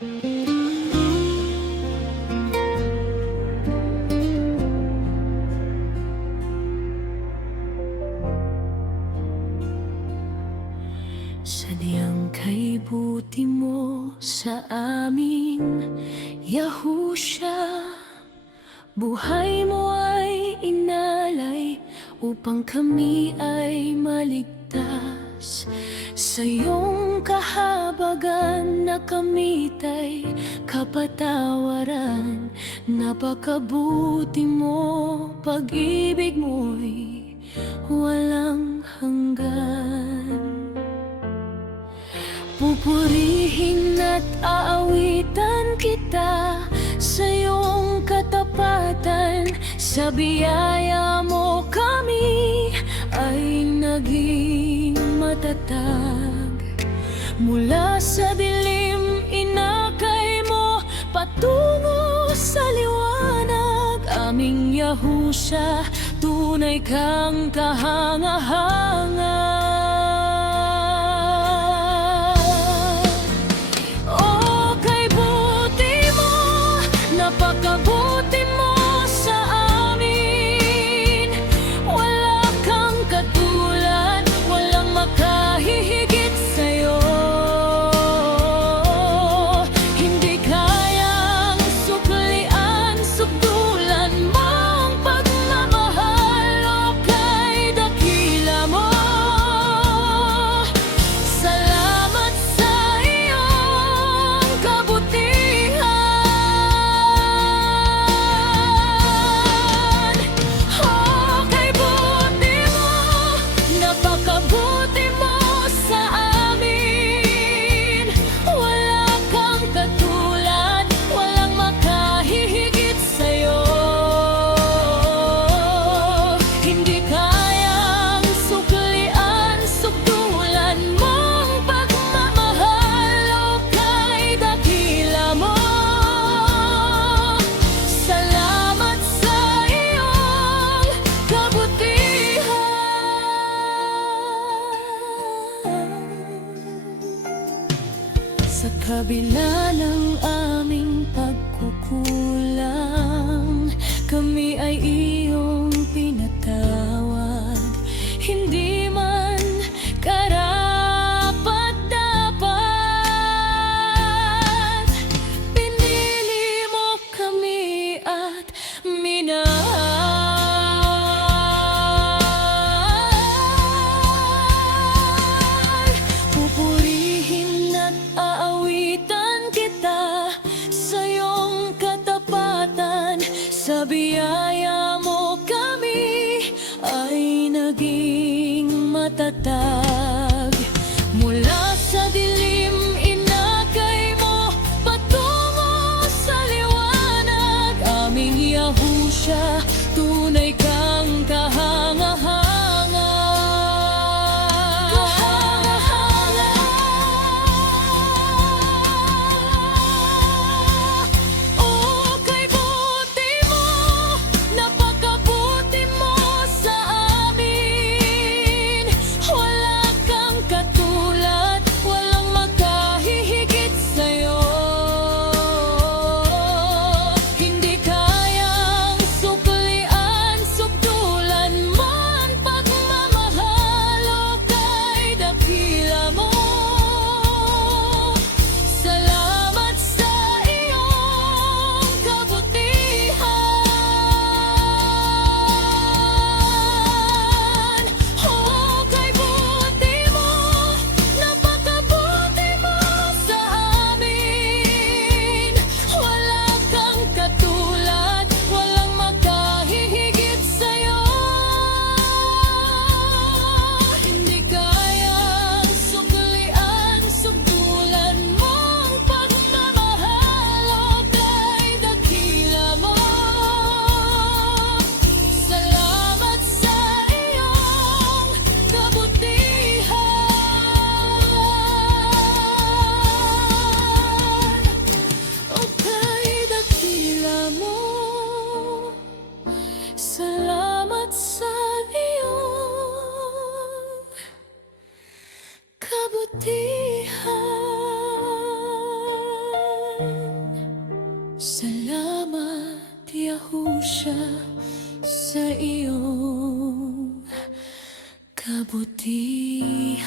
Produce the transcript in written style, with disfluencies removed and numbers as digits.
Sadyang kay buti mo sa amin, Yahusha. Buhay mo ay inalay upang kami ay maligtas. Sa iyong kahabagan na kami ta'y kapatawaran. Napakabuti mo, pag-ibig mo'y walang hanggan. Pupurihin at aawitan kita sa iyong katapatan. Sa biyaya mo kami ay naging matatag. Mula sa dilim inakay mo patungo sa liwanag. Aming Yahusha, tunay kang kahanga-hanga. Napakabuti mo sa amin, wala kang katulad, walang makahihigit sa'yo. Hindi kayang suklian, sukdulan mo ang pagmamahal o kay dakila mo. Salamat sa iyong kabutihan. Napakabuti mo sa amin, wala kang katulad, walang makahihigit sa'yo. Hindi kayang suklian, sukdulan mong pagmamahal o kay dakila mo. Salamat sa iyong kabutihan. Sa kabila ng aming pagkukulang, kami ay iyong pinatawad. Hindi man karapat-dapat, pinili mo kami at minahal. Pupurihin at aawitan kita sa iyong katapatan. Sa biyaya mo kami ay naging matatag. Mula sa dilim inakay mo patungo sa liwanag. Aming Yahusha, tunay kang kahanga-hanga. Napakabuti mo sa amin, wala siya sa iyong kabutihan.